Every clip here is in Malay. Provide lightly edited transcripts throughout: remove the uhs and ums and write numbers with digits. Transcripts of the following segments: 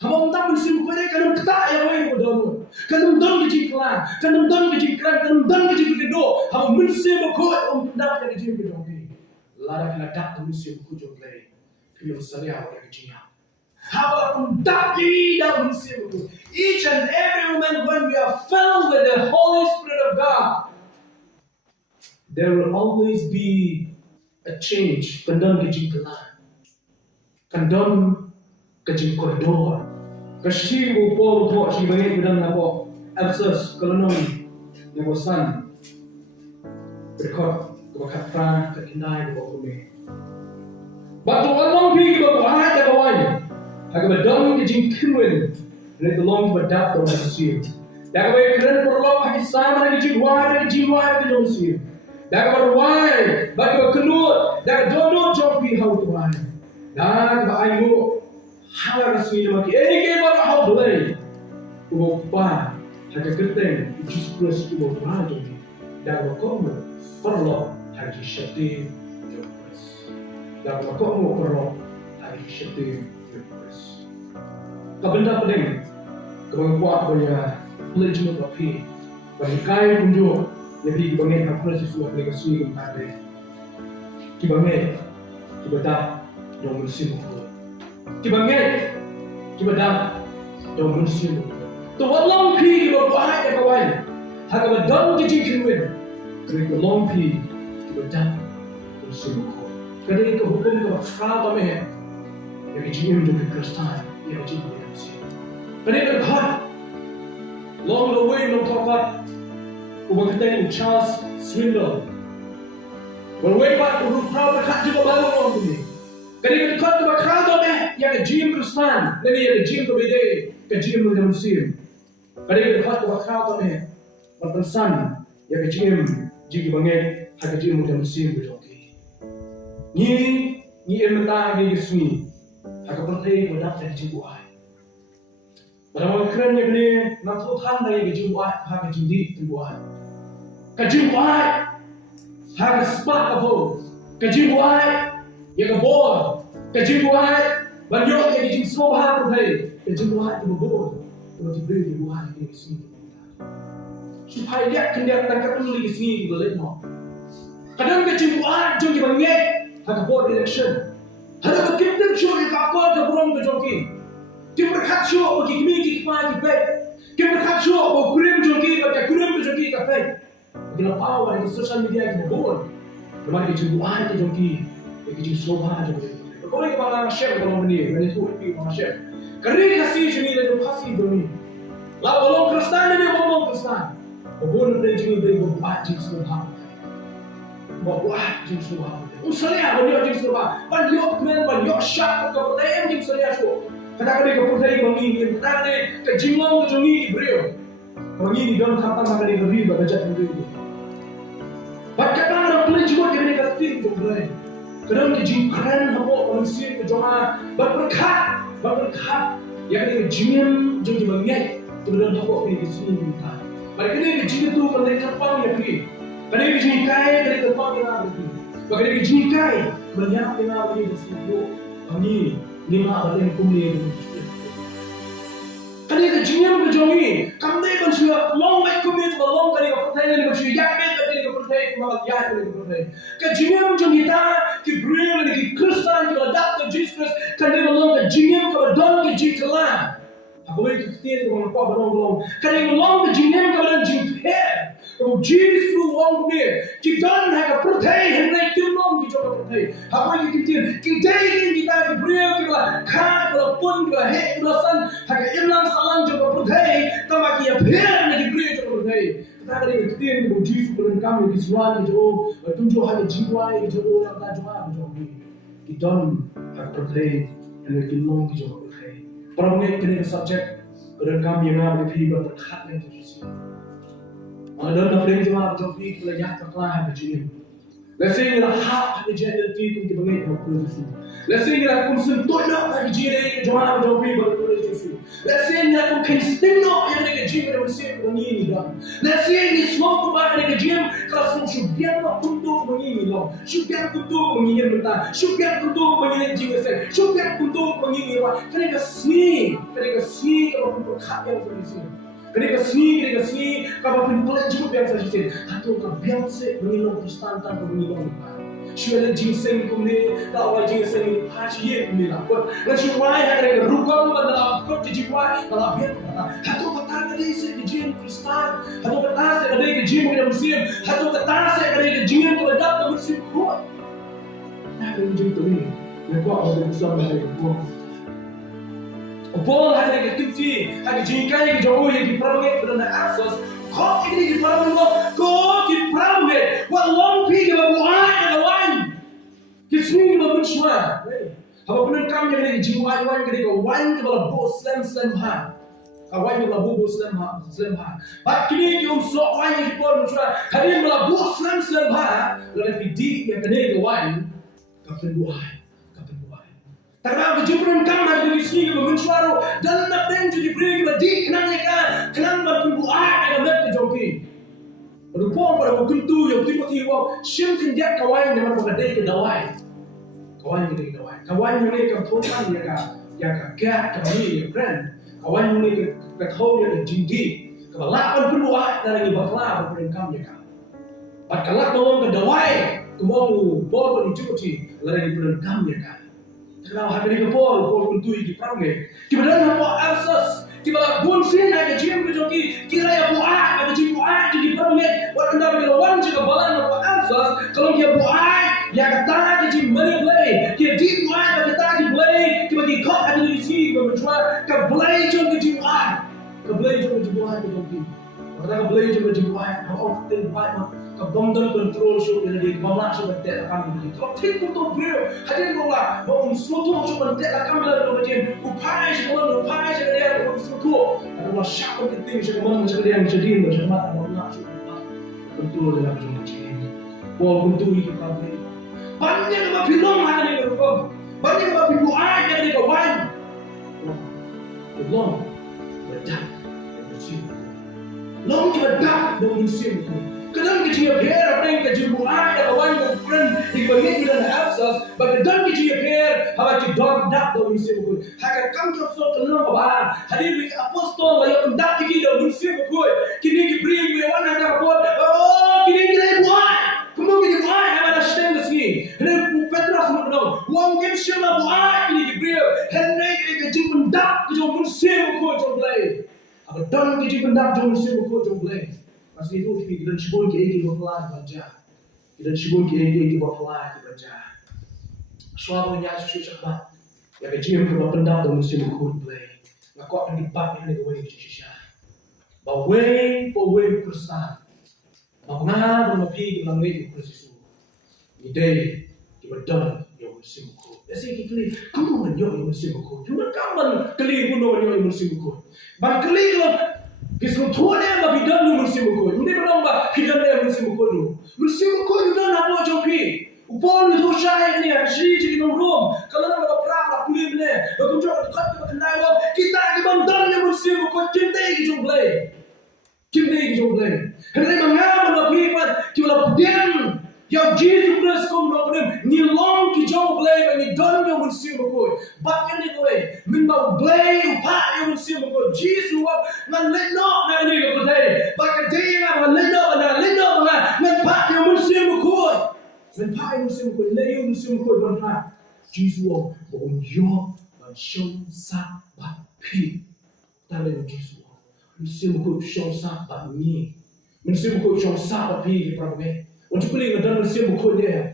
Hamam tak Mynsiem ko ni kanum kata yang lain ko dalam. Kanum don ke jiklan, kanum don ke jiklan, kanum don ke jikdo. Hamam Mynsiem ko dak ke jikdo ni. Lara kena dak Mynsiem ko jom lay. Kilo saria wa ke jia. Hamam dak ni dak Mynsiem ko. Each and every moment when we are filled with the Holy Spirit of God, there will always be a change. Kandon ke jiklan, kandon ke jikordor. Kasi Paul po si bangit bilang nako Ephesus kolonomi nako san record ko katra kakinay ko kumi. Bato along pi ko ahad ka bawan. Haga badong ke jing kinwin let along to adapt to Mynsiem. Daga bay kren por lo hagi sama ni jing wa ke Mynsiem. Daga bar wai bato kenut daga dono jopi how to wai. Daga ba ayo Hala rasmi nama ki ke baru hau boleh. Ubo pa haga kerteng Jesus Christ ubo rajo ni. Daga kamu perlu haji syati Christ. Daga kamu perlu haji syati Christ. Kabenda pening kau buat banyak pelajaran tapi banyak kaya punjo jadi banyak apa sesuatu aplikasi yang ada. Kibanget kibada dong Mynsiem Kibangit, kibadam, dong Mynsiem. To what long pi kiba buhay na kawan. Haga badam kiji kinwin. Kaya ko long pi kibadam Mynsiem ko. Kada ito hukum ka makakao kami. Yung ijiyim do Kristan, yung ijiyim do Mynsiem. Kada ito God. Long the way no kapat. Ubang kita yung Charles Swindoll. Walway pa kung proud na kadyo ka bago mo kami. Kali kita kau tu bakal tu yang ke gym Kristan, nanti yang ke gym tu beda, ke gym tu Mynsiem. Kali kita kau tu bakal tu berpesan yang ke gym, jiki banget, hak ke gym tu Mynsiem tu joki. Ni emata ni kesini, hak ke pertai pada apa gym buat. Pada orang keren yang ni, nak tahu kan dari ke gym buat, hak ke gym di tu buat. Ke gym buat, hak ke spa apa, ke gym buat. Yang kebor, kejim buat, banyak yang kejim semua bahan pun hai, kejim buat tu kebor, kalau diberi buat di sini. Supaya dia kena tangkap dulu di sini boleh mau. Kadang kejim buat jom di banyak, hak kebor election, ada berkaitan show yang kakak keburam kejoki, kita berkat show bagi kami kita kapai, kita berkat show bagi kurim joki, bagi kurim kejoki kapai. Kita power di social media kita boleh, kemarin kejim buat kejoki. Kejim soba aja boleh. Kau ni kepala share kalau benda tu pergi kepala share. Kerja kasih jenis dan kasih benda. Lalu kalau Kristan ni ngomong Kristan, bukan pergi beli buat jenis soba. Buat jenis soba. Usaha benda jenis soba. Banyak men, banyak syak kau pergi jenis soba tu. Kadang-kadang kau pergi bangi ni, kadang-kadang kejimang kejongi beriu. Bangi ni dalam kata makan ni beriu baca beriu. Baca orang pelaj juga jadi kasih tu beriu. Kadang kejim keren habo Mynsiem kejongan berkat yang ni kejim jadi banyak tu dalam habo ni kesini kita. Mereka ni kejim tu mereka kapang ya pergi. Kadang kejim kai kadang kapang yang pergi. Kadang kejim kai banyak yang pergi kesini. Kami lima orang kumli. Kadang kejim kejongi kami kan sudah long back kumli tu long kali kau percaya ni kau sudah yakin kali kau percaya malah yakin kau percaya. Kejim kita Kibril ni Kristan kita adapt ke Jesus kan dia belum ke jingem ke don ke jiklan. Aku boleh ketiak dengan apa belum. Kan dia belum ke jingem ke don jingper. Kalau Jesus tu orang ni kita nak ke percaya hendak kita belum kita percaya. Aku boleh ketiak kita ini kita Kibril kita kan kalau pun kita hek belasan hak imlang salam juga percaya. Tambah kita per ni Kibril juga percaya. Kita ada ketiak ni Jesus belum kami di suara itu tunjuk hak jiwa itu orang tak jawab jawab. Kita hak percaya hendak kita belum kita percaya. Problem kena subjek rekam yang ada di berkat yang terjadi. Ada nak frame cuma jawab ni kalau yang terkelah berjaya. Let's say kita hak jadi tu kita bangai berproses. Let's say kita pun sentuh nak jadi jawab ni berproses. Let's say kita pun konsisten nak yang kita jadi berproses begini dah. Let's say ni semua kubah kita jadi kalau semua syukur nak untuk begini loh. Syukur untuk begini mentah. Syukur untuk begini jiwa saya. Syukur untuk begini apa? Kita sini tak yang solusi. Ketika sini, kalau pinpoint cukup yang solusi. Atau kalau biasa menilai perstantan menilai apa. Sudah jinseng kumni, tak wajib jinseng ini pasti ye kumni lah. Nasi wai ada rukam pada kot kejiwa, kalau biar atau kata tadi saya kejin perstan, atau kata saya ada kejin mungkin musim, atau kata saya ada kejin pada musim kot. Nah, kejin tu ni, mereka ada besar dari kot. Bol ada kecil, ada jingkai jauh yang diperangi pada asas. Kau ini diperangi kau diperangi. Wah long pergi ke buai ke kawan. Kismi ke bersuara. Apa pun kami yang ini jiwa kawan ketika kawan ke bawah bos slam ha. Kawan ke bawah bos slam ha. Bak kini kita sok kawan yang diperangi bersuara. Hari bawah bos slam ha. Lalu pidi yang kena kawan. Kapten buai. Karena kejuburan kamar dari sini bersuara dan nak dan jadi beri badi kenang berbuat dengan mereka joki. Berupon pada bukuntu yang tiba-tiba simpan dia kawan dengan berkadai ke dawai. Kawan yang dawai. Kawan yang ni ketuan ya gak kami ya friend. Kawan yang ni ketahu ya jindi. Kebalapan berbuat dari bakla berperingkam ya kan. Batkalak bawang ke dawai kemau bawa dicuci lari berperingkam ya kan. Kenapa hari ini Paul kuntui di perangai? Kemudian apa asas? Kita bunsin ada jam kejoki kira ya buat ada jam buat jadi perangai. Orang anda berlawan jika balan apa asas? Kalau dia buat ya kata jadi mana play? Dia di buat kata di play. Kita di kau ada di sini berjual ke play jom ke buat. Ke play jom ke buat kejoki. Orang ke play jom ke buat. Orang kita buat kebomdan control show jadi kebomdan show betul akan begini. Kalau tidak tu beliau hadir bola, bom suatu show betul akan berlaku macam upaya dia suatu. Kalau siapa penting macam dia jadi macam mana bola show control dalam macam ni. Bom untuk ini problem. Banyak apa film ada di berfilm. Banyak apa film ada di kawan. Long bedak musim. Long bedak musim. Kadang kecil biar apa yang kecil buat ada kawan yang friend di bagi dan absas, bagi kadang kecil biar apa yang dog dak dalam musim pun. Hanya kamu terus tenang kawan. Hari ini apostol yang dak kiki dalam musim pun. Kini kibri mewan ada kapot. Oh kini kita buat. Kamu kita buat apa dah sedang kesini. Hari Petrus mengenal. Wang game siapa buat kini kibri. Henry kini kecil pun dak dalam musim pun jomblay. Apa dan kecil pun dak dalam musim pun jomblay. Masih itu kita sebut ke berpelan baca, kita sebut ke berpelan baca. Suaminya susu cakap, ya kecil kalau pendak dalam musim kut play, ngaku akan dipak ini dengan Indonesia. Bawa Kristen, bangna bermapi dengan media Kristen. Ide kita dan yang musim kut. Jadi kita kamu menjadi musim kut, cuma kamu kali pun menjadi musim kut. Bang kali Kisah tuan yang bagi dan musim kut. Ini benar bah hidup yang musim kut tu. Musim kut itu nak joki. Upon itu saya ni asli jadi nombor. Kalau nak berperang kulit ni, kalau jauh dekat kenal kita di bandar yang musim kut kita ini jomblay. Hendak mengapa berpipat kita diam. Yang Jesus Kristus kom nombor ni long ki jomblay ni dan yang musim kut. Bahkan ni tu minbau blay upat yang musim kut. Jesus ngan leno ngan ni ko dai. Bahkan dia ngan leno ngan pat yang musim kut. Ngan pat yang musim kut, lay musim kut ban Jesus bon yo ban shong sa ba pi. Tale Jesus. Musim kut shong sa ba ni. Musim kut shong sa ba pi prabe. Wajib kali ngadan musim kut dia.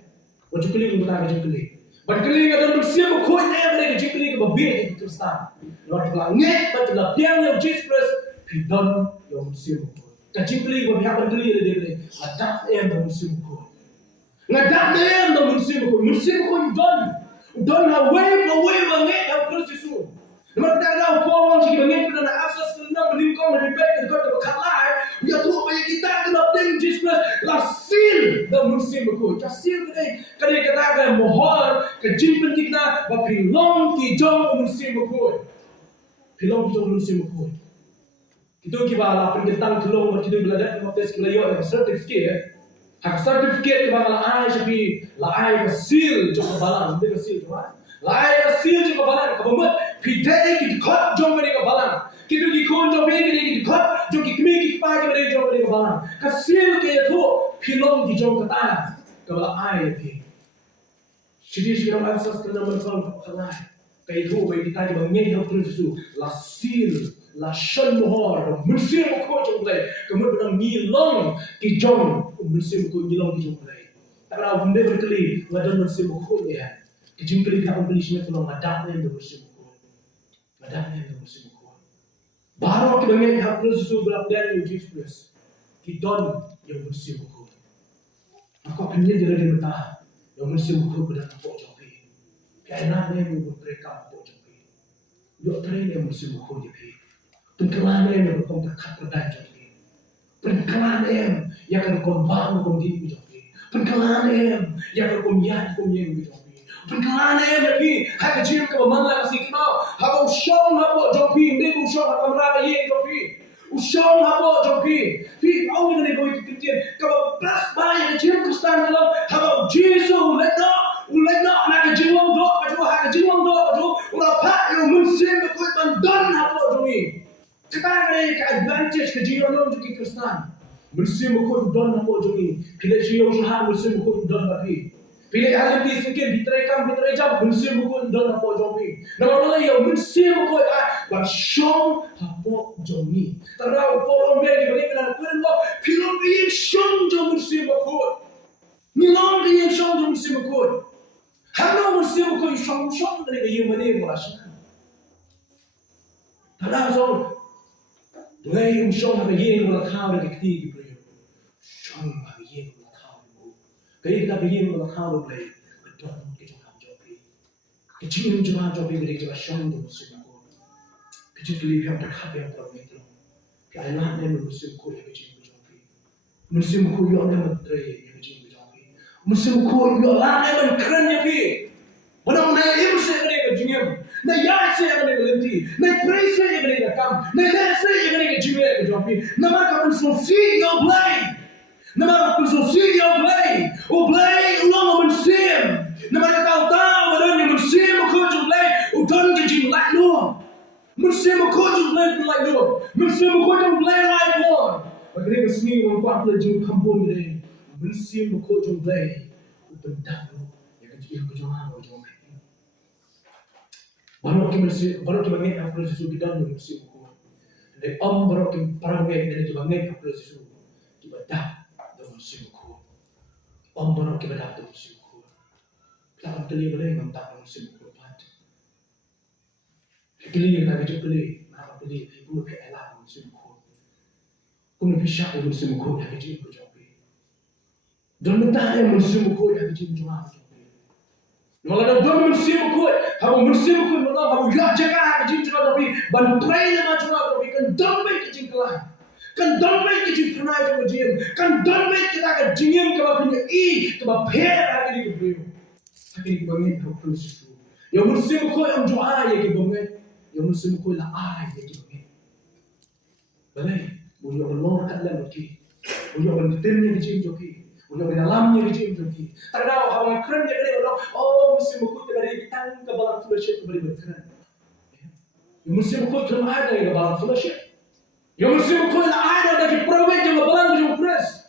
Wajib kali ngata wajib kali. Ban kali ngadan musim kut dia boleh wajib kali ke babi Kristen. Lord langit pada tiang yang Jesus pidon yang musim kut. Wajib kali ke pihak kali dia adap yang musim kut. Ngadap yang musim kut. Musim kut don away bangit yang Kristus. Namun kita tahu Paul jika bangit pada asas kena meningkong dari baik dekat berkalai. Ya tu bagi kita kena dengan Jesus lasil dalam musim kut. Lasil kadai katakan mohon kejimpan kita bapilong ki jong musim kut. Pilong ki jong musim kut. Kita kibala perintang kelong kita belajar proses kelayo certificate. Hak certificate kibala ai sepi lai seal jong balang dia seal lai seal jong balang kabut pidai ki khot jong ni balang kita ki khon pa ke beri jom beri ke balang. Kasil ke tu pilong di jom kata. Kalau ai pi. Jadi sekarang asas kena berkal kalai. Kai tu bagi kita bang nyai hak terus tu. La sil, la shan mohor, Mynsiem ko jom play. Kemudian bedang ngilong di jom Mynsiem ko ngilong di jom play. Kalau benda berkeli, wadah Mynsiem ko ya. Kejim keli kita beli semua tolong ada yang Mynsiem ko. Ada yang Mynsiem ko. Baru kita bang hak terus tu belak dan Jesus Christ. Kita yang Mynsiem ko. Aku akan jadi lagi betah. Yang Mynsiem ko bedah tak jopi. Kaya ni mu mereka tak jopi. Yo train yang Mynsiem ko jopi. Pengkelan yang berkong terkat terdan jopi. Pengkelan yang akan kombang kondi jopi. Pengkelan yang akan komyat komyeng jopi. Pengkelan jopi. Hak jim ke mana kasih kau. Hak usong hak jopi. Ni usong hak kamera yang jopi. Usong habo jopi, pi au ni go ikitian, kaba plus ba yang jim Kristen dalam habo Jesus ulegna na ka jimong do ka jo ha ka jimong do ka jo ura pa yo Mynsiem ko ban don habo jomi. Kita ni ka advantage ka jiro nom ki Kristen. Mynsiem ko don habo jomi. Pila jio jo ha Mynsiem ko don ba pi. Pila hal di sikit bitrai jam Mynsiem ko don habo jomi. Nama yo Mynsiem ko ba shong habo jomi. Tarau polong dia di balik dan kuat pilon dia shong jom Mynsiem ko. Nilong dia shong jom Mynsiem ko. Hano Mynsiem ko shong dari dia mana merasa. Tarau so lei shong haba ye wala kau dari kiti gitu. Shong haba ye wala kau. Kaya kita ye wala kau boleh. Betul kita hab jopi. Kecil cuma jopi dari kita shong jom Mynsiem ko. Kecil kali dia berkah yang terbaik. Kailan ni Mynsiem ko yang jim jopi. Mynsiem ko yang menteri yang jim jopi. Mynsiem ko yang lan keren ya pi. Mana im se kene ke jingem. Na ya se kene ke lenti. Na pray se kene ke kam. Na le se kene ke jim ke jopi. Na ma ka so see your play. Na ma ka so see your play. O play long Mynsiem. Na ma ka tahu badan Mynsiem ko jo play. O don ke jim like no. Mynsiem ko jom play like no. Mynsiem ko jom play like one. Bagi kita sini orang kuat play jom kampung ni. Mynsiem ko jom play. Benda tu yang kecil jom apa jom. Baru kita bagi apa sesuatu kita ni Mynsiem ko. Dari baru kita parang kita bagi apa sesuatu kita dah Mynsiem ko. Baru kita dah Mynsiem ko. Kita akan boleh mantap Mynsiem ko. Kili yang nak kili, nak kili, ibu ke elah Mynsiem ko. Kau pisah Mynsiem ko yang kecil ko jopi. Don mentah yang Mynsiem ko yang kecil cuma jopi. Malah don Mynsiem ko, habu Mynsiem ko malah habu ya jaga kecil cuma jopi. Ban pray nama cuma jopi kan don baik kecil kelah. Kan don baik kecil pernah cuma jim. Kan don baik kita akan jingim kebab punya kebab per lagi di beliau. Akhirnya kebangun habu sesuatu. Yang Mynsiem ko yang doa yang kebangun. Yang Mynsiem ko la ai yang kita. Balai, boleh orang kat dalam joki. Boleh orang detemnya di jim joki. Boleh orang dalamnya di jim joki. Terdapat orang keren dia kena orang. Oh, Mynsiem ko dari kita ke balang fellowship kembali berkeren. Yang Mynsiem ko cuma ada yang balang fellowship. Yang Mynsiem ko la ada dari perwek yang balang jom press.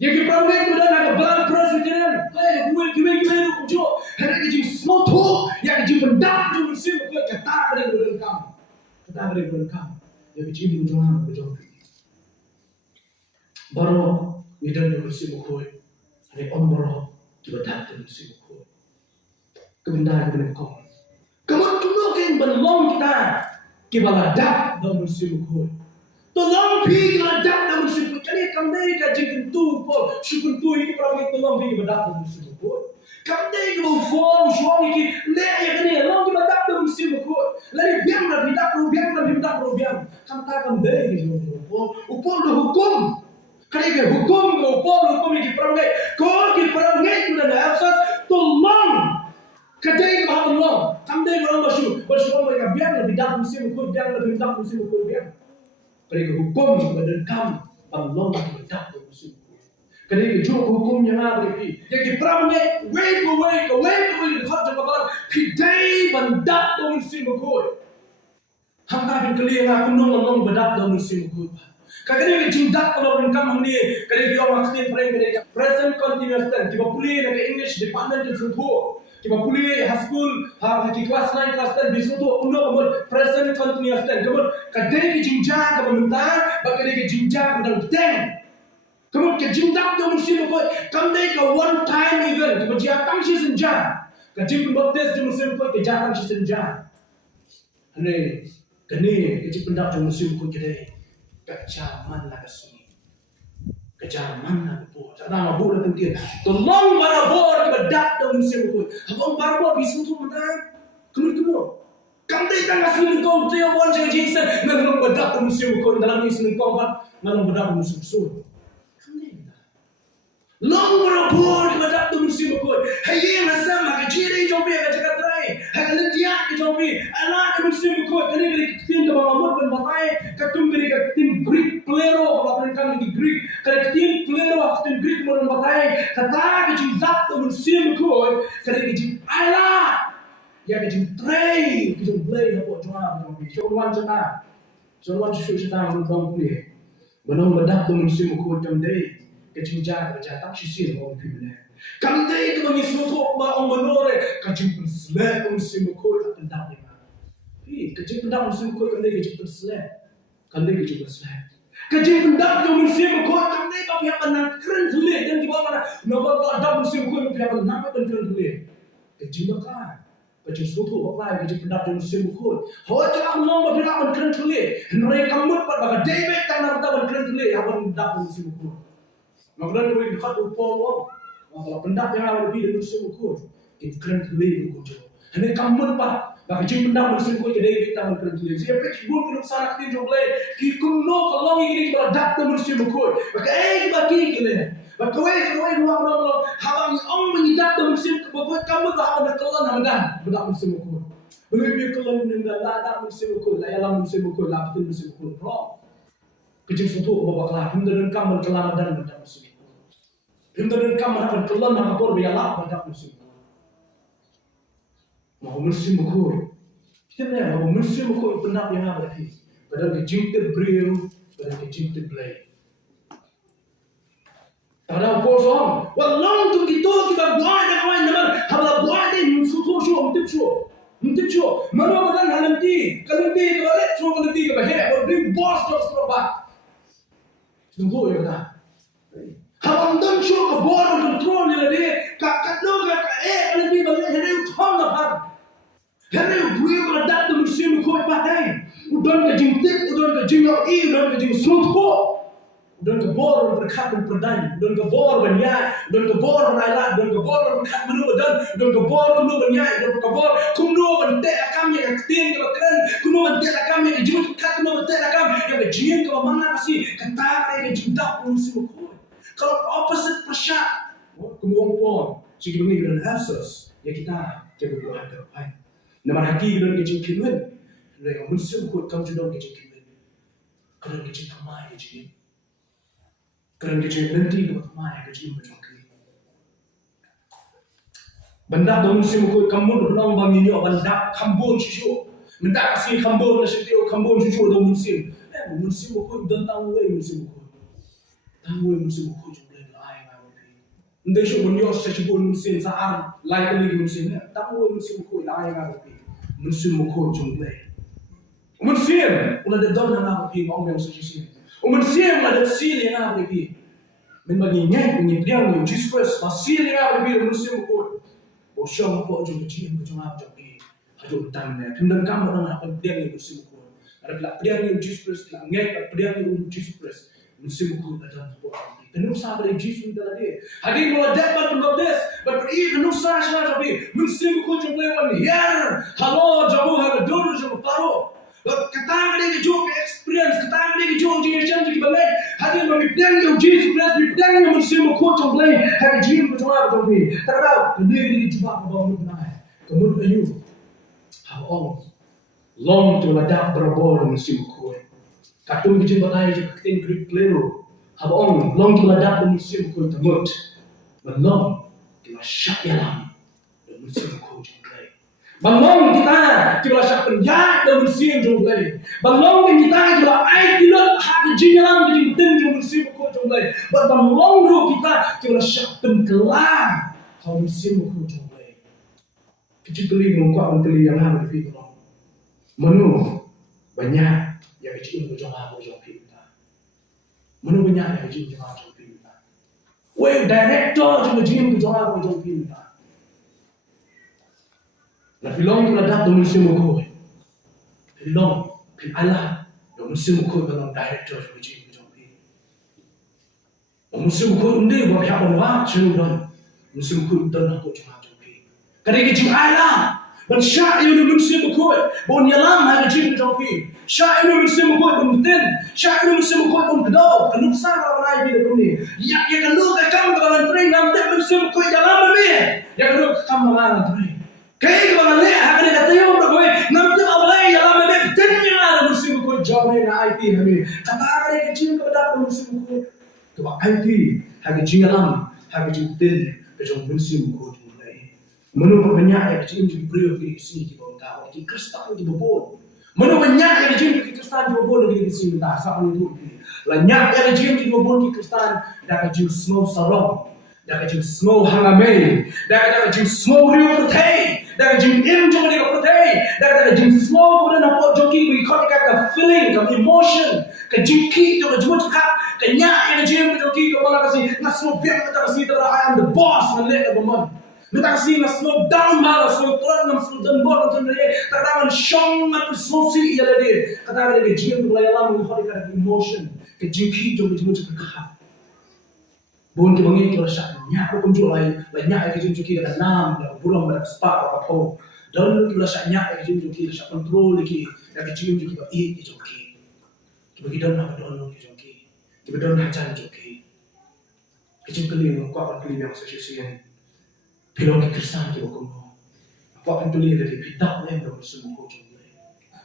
Yang perwek tu dah nak balang press itu kan. Hey, gue lu jo. Hari ini small talk yang jim pendak jom Mynsiem ko kata pada bulan kamu. Kata pada bulan kamu. Yang jim jangan berjauh. Baru kita ni Mynsiem ko. Hari baru kita datang Mynsiem ko. Kebenaran kita kau. Kamu kan belum kita dak dalam Mynsiem ko. Tolong pergi kita dak dalam Mynsiem ko. Jadi kami kaji kentu pol. Syukun tu ini pernah tolong pergi kita dak dalam Mynsiem ko. Kami kita form suami kita le yang ni long kita dak dalam Mynsiem ko. Lalu biang nak kita biang. Kami tak kami kita upol hukum. Kerana hukum ini perangai. Kau kita perangai itu adalah asas tolong. Kadai kita tolong. Kami orang bersyukur mereka biang lebih dak Mynsiem ko, biang lebih dak Mynsiem ko biang. Kerana hukum dan kami tolong kita dak Mynsiem ko. Kerana hukum yang ada ini. Yang kita perangai wake dekat jemaah kadai bandak Mynsiem ko. Hamka bin kalian aku nong bedak dalam Mynsiem ko. Kadang jindak kalau benkam ni, kadang dia orang aktif kadang present continuous tense. Kita pulih dekat English department tu semua. Kita pulih high school, di kelas 9, kelas 10 di situ kemudian present continuous tense. Kemudian kadang jinjak kalau mentah, kadang jinjak dalam tense. Kemudian jindak tu mesti kau kandai ke one time event. Kemudian tang si senja. Kajim baptis tu mesti kau kejaran si senja. Ini, kini kajim pendak tu mesti kau kedai. Kejaman lah kesini, kejaman lah kepor. Jangan mabuk lah tentir. Tolong para bor kita dak dalam musim kau. Abang para bor bisu tu mana? Kemur. Kantai tangga sini kau dia wan jadi Jason. Nanti bedak dalam musim kau dalam ni sini kau kan? Nanti bedak dalam musim sur. Kantai kita. Long para bor kita dak dalam musim kau. Hai masa mak ciri jombi kerja terai. Hai dia jombi. Anak dalam musim kau. Kini kita mamut ben batai. Katum kita Greek player kalau mereka di Greek, kalau tim player tim Greek mau memakai kata kecil zat tu musim kau, kalau kecil ayla, ya kecil tray, kecil play apa cuma macam ni, showman cerita orang punya, benar benar tu musim kau jam day, kecil jaga tak sisi orang punya, kandai tu bagi suatu orang menore, kecil selek musim kau tak pendap ni, kecil pendap musim kau kandai kecil selek. Kandai kecil besar. Kecil pendak yang musim kau kandai kau pihak penang keren tulis dan di bawah mana nombor kau ada musim kau pihak penang keren tulis. Kecil makan. Kecil suatu apa kecil pendak yang musim kau. Hawa cakap nombor pihak keren tulis. Mereka kamut pada David tanah pendak keren tulis. Apa pendak musim kau. Maknanya kau dekat upor. Kalau pendak yang ada di musim kau, keren tulis kau jauh. Hanya kamut pak. Bagi jim pendak musim kau jadi kita keren tulis. Siapa kibul kena sarak tin jomble. Kikum no kalau ini kita dak tu musim kau. Bagi bagi kile. Bagi kau dua habang om mengidak tu musim kau. Kamu tak ada kelan hamadan bedak musim kau. Bagi kelan nenda dak musim kau. Layalah musim kau. Lapitin musim kau. Bro. Kecil suatu bapak lah. Himdan kamu kelamadan bedak musim kau. Himdan kamu akan kelan hapor biarlah bedak musim kau. Mau musim kau. Kita ni mau musim kau pendak yang apa lagi? Padahal kecil terbril, padahal kecil terblay. Padahal kosong. Walau tu kita buat dengan nama, habla buat ni suatu mungkin show. Mana badan halanti, kalau halanti ke bahaya, bring boss terus terobak. Tunggu ya dah. Habang dan show ke board control ni lagi, kat halanti balik hari utang lapar. Hari gue berada dalam musim kau pakai. Udan ke jingtip, udan ke jingau udan ke jing suatu. Udan ke bor berkat berdai, udan ke bor bernyai, udan ke bor berailat, udan ke bor berkat menu badan, udan ke bor kuno bernyai, udan ke bor kuno bentek akam yang ketin ke keren, kuno bentek akam yang jemut kat kuno bentek akam yang jin ke mana kasih kentar yang jindak musim kau. Kalau opposite persyak, kemuang pon, sikit ni dan absus, ya kita jaga buat apa? Nama hati kita kecil kiluan, mereka musim kau kamu juga kecil kiluan, kerana kecil tamai kecil. Kerana kecil nanti kita tamai kecil macam ni. Benda dalam musim kau kamu berulang bangi ni, benda kambun susu, benda kasih kambun nasi teo kambun susu dalam musim. Musim kau dan tahu musim kau, tahu musim kau juga lain lagi. Ndai show bunyi sesibun musim saar lain lagi musim ni, tahu musim kau lain lagi. Musim kau juga. Musim, ulah ada don yang apa orang yang sesisi. Musim ulah ada sil yang apa membagi nyai penyidikan yang Jesus masih yang apa musim kau. Bosong kau juga cium juga apa jadi. Hajur tangan. Tentang kamu orang apa dia yang musim kau. Ada dia yang Jesus nyai dia yang Jesus musim kau ada apa. Kenapa sahabat Jesus dalam dia? Hadir mulai dapat pembaptis, berperi kenapa sahaja tapi musim kau jumpa yang here. Halo jauh ada dulu jauh paru. Kata dia juga experience, kata dia juga generation juga balik. Hadir berpedang yang Jesus berpedang yang musim kau jumpa hadir jim berjumpa jumpa. Tertahu kendiri jumpa kebangun naik. Kemudian ayu, hawang long tu ada berabor musim kau. Katung jumpa naik juga ketin Greek player. Habang long kita dah musim kau temut, belum kita syak yalam musim kau jumpai. Bangun kita kira syak penjat dan Mynsiem jomlay. Bangun kita kira ai kilot hak jinyalam jadi betul jom Mynsiem ko jomlay. Bangun ru kita kira syak penkelar hau Mynsiem ko jomlay. Kecil keli mengkau keli yang ham di tolong. Menu banyak yang kecil ko jom ha ko jom kita. Menu banyak yang kecil jom ha jom kita. Wei director jom jim ko jom ha ko jom kita. Na filong tu dah tu Mynsiem ko. Filong pin Allah do Mynsiem ko dalam director tu jim ko jom. Mynsiem ko undi ba pihak ba chenu don. Mynsiem ko don ko jom. Kadang jim Allah ban syak yo Mynsiem ko bon yalam ha jim ko jom. Syak yo Mynsiem ko bon betul. Syak yo Mynsiem ko bon kedau. Kenuksan orang lain di ni. Ya kalau kacam dalam train nam tak Mynsiem ko jalan me. Ya kalau kacam dalam train. Kaya kalau lihat hari ni kata yo bro, nanti awalnya jalan me tennya ada Mynsiem ko jom na IT kami. Kata hari kecil kepada Mynsiem ko. Kau IT hari jalan hari betul kejong Mynsiem ko. Menurut banyak yang kecil jadi beliau di sini di bawah di Kristen di bawah. Menurut banyak yang kecil di Kristen di bawah di sini dah sama itu. Banyak yang kecil di bawah di Kristen dah kecil snow sarong, dah kecil snow hangamei, dah kecil snow rio putih, dah kecil jom di putih, dah kecil snow kemudian apa joki we kata feeling, kata emotion, kejiki tu jumpa cakap, kenyak yang kecil joki kau malah kasih nasib biar kita kasih terang I am the boss melihat abang. Minta kasih nak slow down malah, slow turun, slow down board macam ni. Kadang-kadang syong atau slow si ia lagi. Kadang-kadang dia jian tu layan lama, dia ada emotion, kejengki jom dia macam kekah. Bukan kita bangun kita rasa nyak pun jual lain nyak yang kejengki ada enam, ada burung, ada sepak, ada apa. Dan kita rasa nyak yang kejengki, rasa kontrol lagi, yang kejengki kita kejengki. Kita kita nak berdoa kejengki, kita berdoa hajan kejengki. Kejengki ni kau akan pilih yang sesuai. Pilih Kristen tu aku mau. Apa yang tulis dari pitak ni yang Mynsiem ko jom.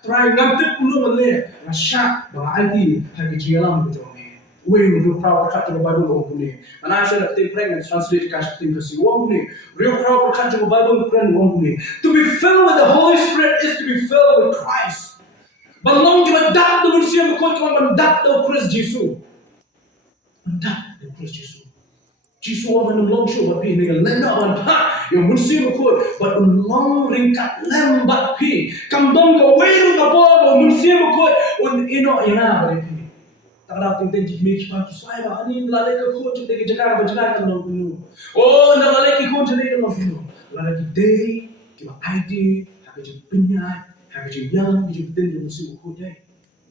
Try ngambil puluh malay, nasyak bang IT hari jalan ko jom. We real proud kat the Bible orang ni. Mana saya nak pregnant translate cash thing to see orang ni. Real proud kat the Bible friend orang ni. To be filled with the Holy Spirit is to be filled with Christ. Balong kita dak tu Mynsiem ko kita mendak tu Kristus Yesus. Mendak tu Kristus Yesus. Jisu orang long show but pi dengan lena orang ha yang Mynsiem ko but long ringkat lembat pi kambang ko weru ka po Mynsiem ko un ino yana bari pi tak ada tinten jimi kipan susai ba ani lalai ka ko jute ke jaga ba jaga kan long pinu oh na lalai ki ko jute kan long pinu lalai ki day ki ba ID ha ke jim penyat ha ke jim yang jim ten Mynsiem ko dai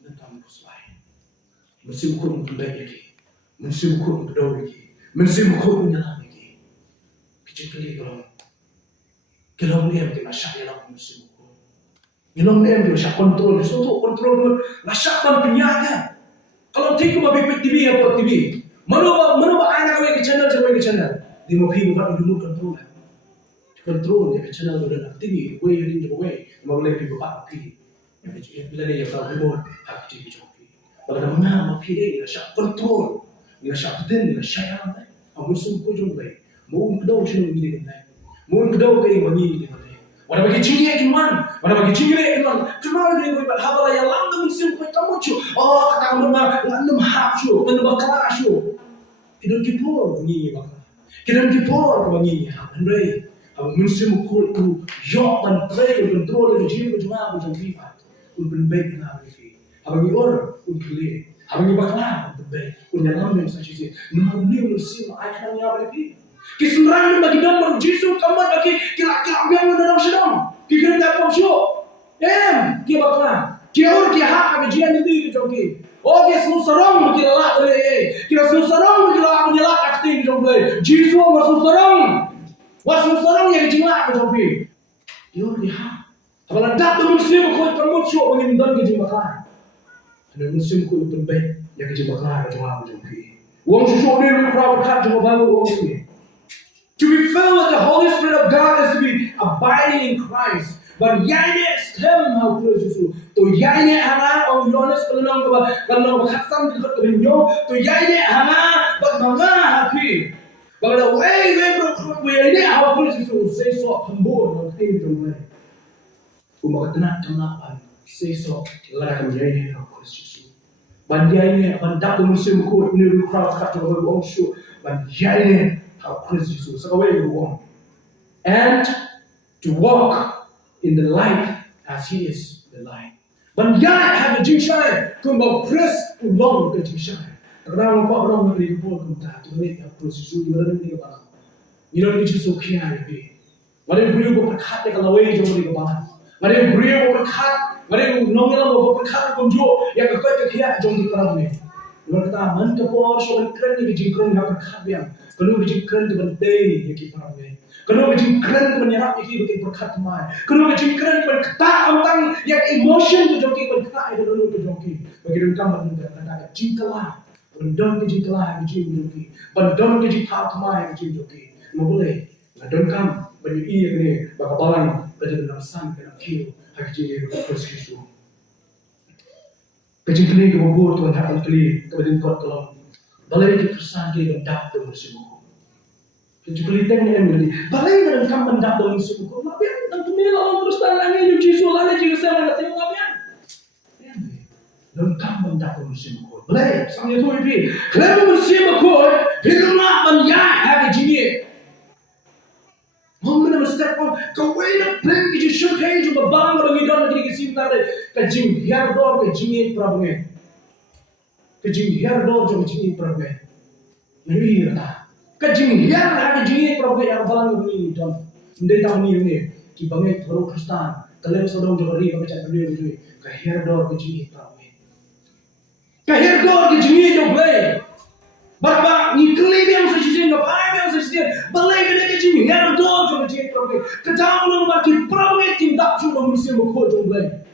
dan tam ko susai Mynsiem ko un dai ki Mynsiem ko un do ki Mynsiem ko punya lagi. Kecil kali kalau ni yang kita syak yang Mynsiem ko. Yang ni yang kita syak kontrol, so kontrol syak pan penyaga. Kalau tiku babi TV apa TV. Mana anak kau ke channel ke channel. Di mau pergi buat remote control. Control ya channel tu dah TV, way yang ni way. Mau boleh pergi buat pergi. Yang bila dia tahu remote, apa TV jom. Kalau dah mana mau pergi dia syak kontrol. Dia syak betul, dia syak apa? Mynsiem ko jom baik. Mau kedau sini ni dengan. Mau kedau ke yang ni dengan. Wala bagi cingit kiman, wala bagi cingit kiman. Cuma dia ko ibat habala yang lang Mynsiem ko kamu cu. Oh kata kamu ba ngandem hak cu, ngandem bakla cu. Idon kipor ni bakla. Kidon kipor ko ni ha Andre. Mynsiem ko ku yo ban trade control ni jim ko juma ko jom privat. Un ben baik na ni. Abang or un clear. Abang bakla baik. Punya lambe sa sisi. Nang ni Mynsiem ay kan ya balik. Kismran bagi dan baru Yesus kamar bagi kira-kira yang dalam sedang. Kira tak pom show. Dia bakla. Dia or dia hak bagi jian itu ke joki. Oh dia susarong bagi lalak boleh. Kira susarong bagi lalak menyelak aktif ke joki. Yesus masuk sarong. Masuk sarong yang jingla ke joki. Dia or dia hak. Apabila dak Mynsiem ko pamut show bagi dan ke jingla. Ada Mynsiem ko itu baik. Yang kerja bakal ke jemaah berjumpa. Uang susu ni berapa berkat jemaah baru uang ni. To be filled with the Holy Spirit of God is to be abiding in Christ. But yang ni stem how close susu. To yang ni hanga orang Yohanes kalau berkhasam di dekat kebenyo. To yang ni hanga bagaimana happy. Kalau dah way bro, way ni how close susu. Say so humble orang tim jemaah. Kumakatana kamapan seso lara kanyai na Kristus. Banjai ni bandak tu musim ko ni crowd kat tu orang show banjai ni how Kristus sakawai ko. And to walk in the light as He is the light. Banjai have a jinsai kumba Chris ulong ke jinsai. Kadang apa orang beri ko kumta tu ni Kristus tu orang ni ka. Ni orang ni so kia ni. Mari beri ko perkat ke lawai jom beri ko ba. Mari beri ko perkat, mari nongela ko perkat ko jo ya ka ka kia jom di perang ni. Orang kata man ke por so keren ni jingkrong ha perkat biang. Kalau jingkrong tu bentei ya ki perang ni. Kalau jingkrong tu menyerap iki bikin perkat mai. Kalau jingkrong tu kata antang yang emotion tu joki kata itu dulu tu joki. Bagi dengkam kata jingkala. Bendon ke jingkala ke joki. Bendon ke jingkal mai ke joki. Mau boleh. Dengkam bagi iya ni bakabalan pada dalam san kena kill haji ni Kristus. Kejengkeli ke bobor Tuhan hak keli ke badan kot kalau balai ke kesan ke bendak tu musimku. Kejengkeli teng ni emili balai ke dengkam bendak tu musimku. Mabian tentu ni lawan terus tangan ni Yesus lagi jika saya nak tengok mabian. Dengkam bendak tu musimku. Balai sampai tu ipi. Kalau musimku firman banyak hari jini. Mungkin mesti pun kawai nak plan kita shoot hai juga bang orang ini dah nak kita cinta deh. Kajing hiar dor kajing problem. Kajing hiar dor juga kajing problem. Ni rata. Kajing hiar ada kajing problem yang bang orang ini dah. Ndai tahu ni ki bangai thoro Kristen. Kalau sedang juga ri baca dulu dulu. Kahiar dor kajing problem. Kahiar dor kajing juga. Barba ni kelib yang sesuai, ngapai yang sesuai. Balai kita kecil, yang dor juga kecil problem. Kejauh orang bagi problem tindak cuma musim buku jomblay.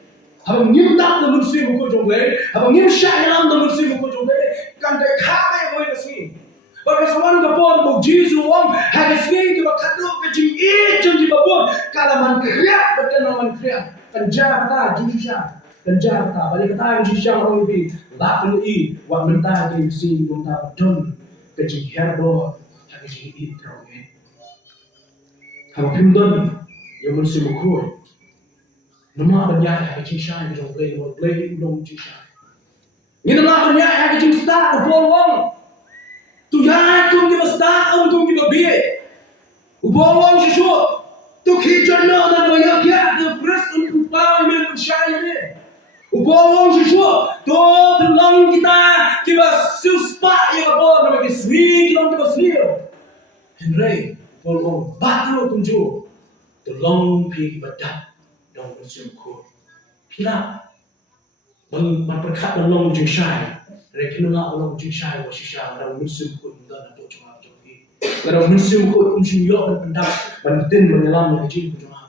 Abang nyimdak dan musim buku jomblay. Abang nyimsyak dalam dan musim buku jomblay. Kan dia kata yang boleh kesini. Bagi seorang kapon buk Yesus wong hadis ni kita kaduk kecil jom di babon. Kalau man kriak berkenal man kriak. Kan jawab Yesus. Dan jawab balik kata Yesus orang ini. Tak perlu wak mentah di sini mentah don kecil herbo hak kecil terong. Kalau pindon yang musim buku, nama banyak hak kecil syai di dalam play dong kecil syai. Ini nama banyak hak kecil start upon wong. Tu ya kum kita start kum kita biar. Upon wong sesuatu. Tu kita nak bayar dia tu press untuk power men syai ni. Upawang sesuatu, tu tolong kita susah ya apa nama kita sendiri kita sendiri. Henry, tolong bantu tunjuk, tolong pergi badak dalam musimku. Pila, berkat tolong jengshai, rekin nak tolong jengshai wasisha dalam musimku indah nak cuma joki. Dalam musimku musim yo berpendak, berden menyelam yang jin cuma.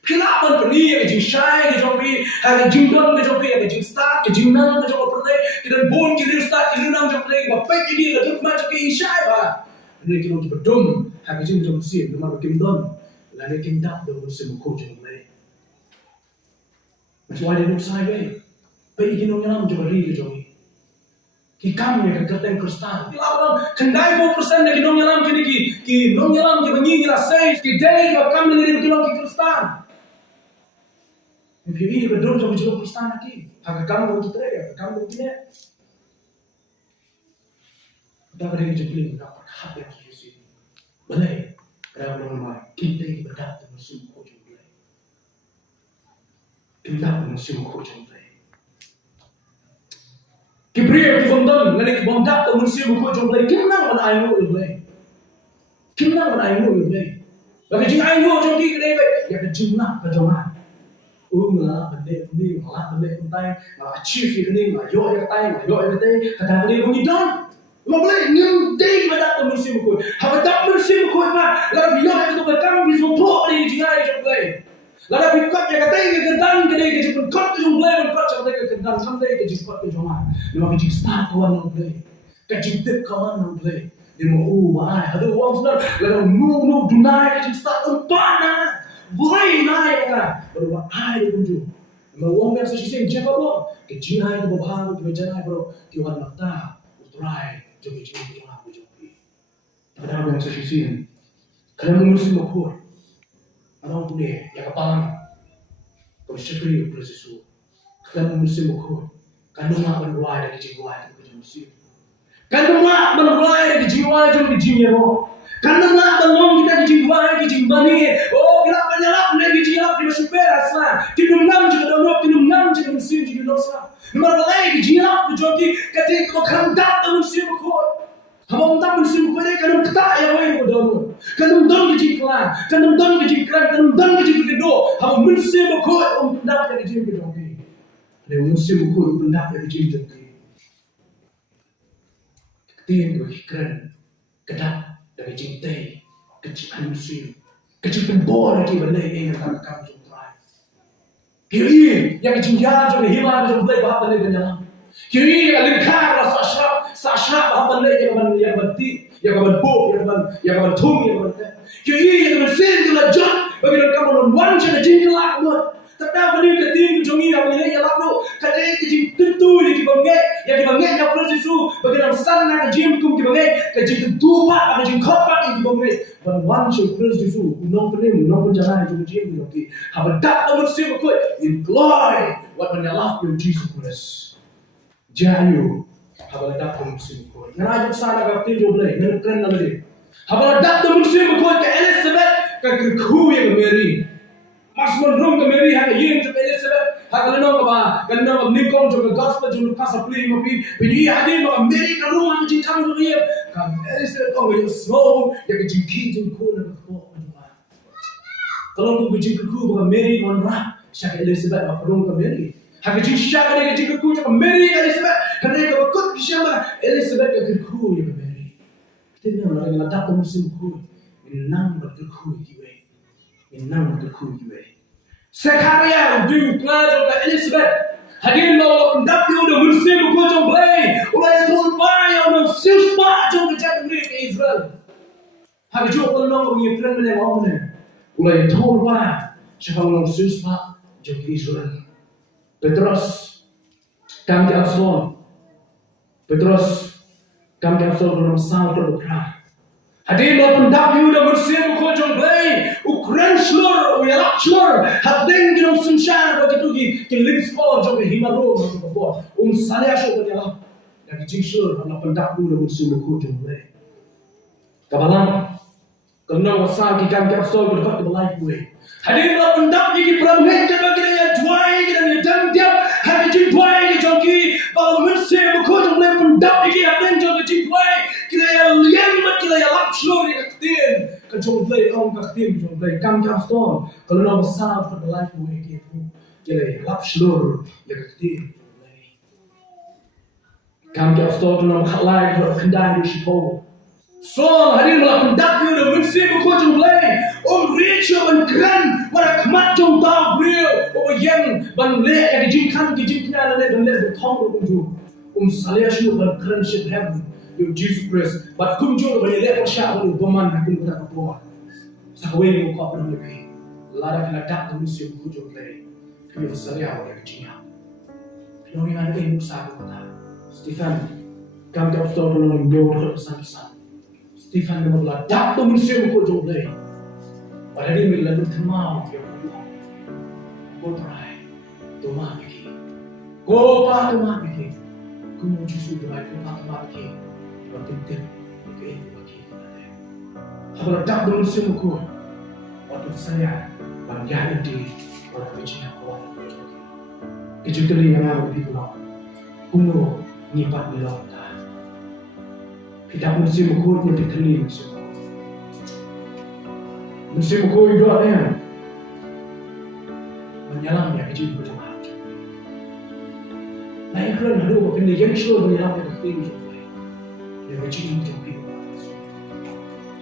Pila pun pergi ke jingshai ke jopi, ke jingdon ke jopi, ke jingstat ke jingnang ke jopi pergi, kita bon kita start kita nang jopi, bapak jadi ke jopi macam ke ishai bah. Ini kita untuk berdom, ke jing jopi sih, nama kimdon, lalu kimdak dah musim kau jopi. Macam ada nuksai be, pergi kita nang jopi ke jopi. Kikam ni kertas kristal. Bila orang kendai 4% dari nong nyalam kini ki nong nyalam ki benyi ngira say, ki day ki kam ni dari kilong ki kristal. Ini berdom sama juga kristal lagi. Hak kamu kita ya, kamu kita. Dah beri jepling, dah perhat yang Yesus. Boleh. Kerana orang kita ibadat musim kau jumlah. Kita musim kau jumlah. Kibriya kifondon ngani kibondak musim kau jumlah. Kimnang mana ayu jumlah. Kimnang mana ayu jumlah. Bagi jing ayu jumlah kita ya kejimlah kejauhan. Ngalah benda ni, ngalah benda kuntai, ngalah achieve ni, ngalah yo yang tay, yo yang tay, kata benda bunyi don. Boleh nyemdei badak musim kau. Haba tak musim kau apa? Lalu yo yang tu berkam bisu pro ni jingai jumlah. Lalu pikot yang kata yang kedan kedai ke jepun kot ke jumlah, pikot yang kata kedan sampai ke jepun ke jumlah. Dia mahu jik start kawan jumlah, kejiptek kawan jumlah. Dia mahu bahai, ada uang sudah. Lalu nu dunai ke jik start empat na. Boleh naik kan? Baru air kunjung. Mawang yang sesuai siapa pun. Kejihai itu berbahang itu berjalan bro. Tuhan mata utrai jogi aku jogi. Ada yang sesuai. Kalau musim makur, orang punya yang kepala. kau syukuri Tuhan Yesus. Kan Mynsiem Bakhuid, kan nunga berwai dari jiwa itu ke Mynsiem. Kan nunga berwai dari jiwa itu ke jiwa. Kan nunga belum kita ke jiwa ke jiwa ni. Oh kita menyalap lagi jiwa kita supaya asal. Kita nunam juga dono, kita nunam juga Mynsiem juga dosa. Nomor lagi jiwa itu jadi ketika kau kandat Mynsiem Bakhuid. Hamam tak Mynsiem Bakhuid kan kita yang lain dono. Kan don ke jiwa, kan don ke jiwa, kan don ke jiwa kedua. Hamam Mynsiem Bakhuid pendak dari jiwa kedua. Để Mynsiem Bakhuid pendak dari jiwa kedua. Ketiin dua keren, kedat dari cinta, kecil Mynsiem, kecil pembor lagi benda yang akan kamu jumpai. Kiri yang kecil jalan juga hilang juga boleh bahagia benda banyak. Kiri yang lingkar lah sasra bahagia benda yang berti, yang berbuk, yang bertum, yang berkat. Kiri yang bersin juga jat bagi kamu nonwan jadi jingkelak buat. Tetap benda ketiin kejongi yang ini yang lalu kadang kecil tentu yang dibangun yang proses itu bagi orang sana kecil kum dibangun kecil tentu pak kecil kopak yang dibangun dan one show proses itu non penjalan yang kecil dibangun habadat Mynsiem Bakhuid in glory what menyalap yang Jesus Christ jayu habadat Mynsiem Bakhuid ngajak sana kapten joblay keren lagi habadat Mynsiem Bakhuid ke Elizabeth ke kerku yang Mary Mas menurung ke Mary hak yin ke Elizabeth hak lenong ke ba kanong nikong jo ke gospel jo ka sapli mo pi hadin mo Mary ka rumah ke jingkang jo ye ka Elizabeth ko yo slow ya ke jingki jo ko na ko kalau ko jingki ko ba Mary on ra sya ke Elizabeth ba rung ke Mary hak ke jingka ke jingki ko jo ke Mary Elizabeth kana ke kut kisya ba Elizabeth ke ko ye Mary tin na la da ko Mynsiem Bakhuid nang ba ko ye nang ba ko ye Zechariah du plazo ka Elizabeth hadin lo ndap yo de Mynsiem Bakhuid jong play ulai thon pa yo no sis pa jong ka ke Israel ha jo ko no ko ye plan ne mo ne ulai thon pa shafang no sis pa jong Israel Petrus kam ke Absalom dalam sal terbuka hadin lo ndap yo de Mynsiem Bakhuid jong play Ukraine slur, uyalak slur, hadeng ginong sunshine begitu ki lips for jo ke himaro begitu buat. Salia syo ko dia lagi jing slur na pendak dulu Mynsiem Bakhuid jo le. Kabalang kena wasa ki kan ke astol ke dekat belai gue. Hadin lo pendak ki pramhet ke bagi dia duai ki dan jam dia hadin jing duai ki jo ki kalau Mynsiem Bakhuid jo le pendak ki hadeng jo ke jing duai ki dia lian mat ki dia lak slur ki tin. Kejumpai orang kaktim kejumpai kam kaston kalau nama besar terbelah gue gitu jadi lap seluruh ya kaktim kam kaston nama kalai kendai di sipo so hari malam pendak dia udah Mynsiem Bakhuid jumpai Rachel keren pada kemat jom tahu real yang ban le yang dijingkan dijingknya le ban le bertong berkunjung salia syu ban keren shit heaven yo Jesus Christ but kunjung ban le persya ban baman hakun tak apa Sakwe mo ko apno lagi lara kena dak Mynsiem Bakhuid jumpai yo salia wa kecinya yo yang ada ilmu sa ko ta Stephen kam ka stol no yo pesan Stephen mo la dak Mynsiem Bakhuid jumpai pada dia bilang termau dia ko try to ma biki ko pa to ma biki ko mo Jesu do ai ko pa to ma biki ko tin ke biki kalau dak Mynsiem Bakhuid waktu saya banyak di orang bicara kuat kejutri yang aku bilang kuno nipat melontar kita Mynsiem Bakhuid yang diterima Mynsiem Bakhuid doa yang menyalam ya kecil berjamaah. Nah iklan halu bukan dia yang show menyalam ya kecil berjamaah. Dia kecil berjamaah.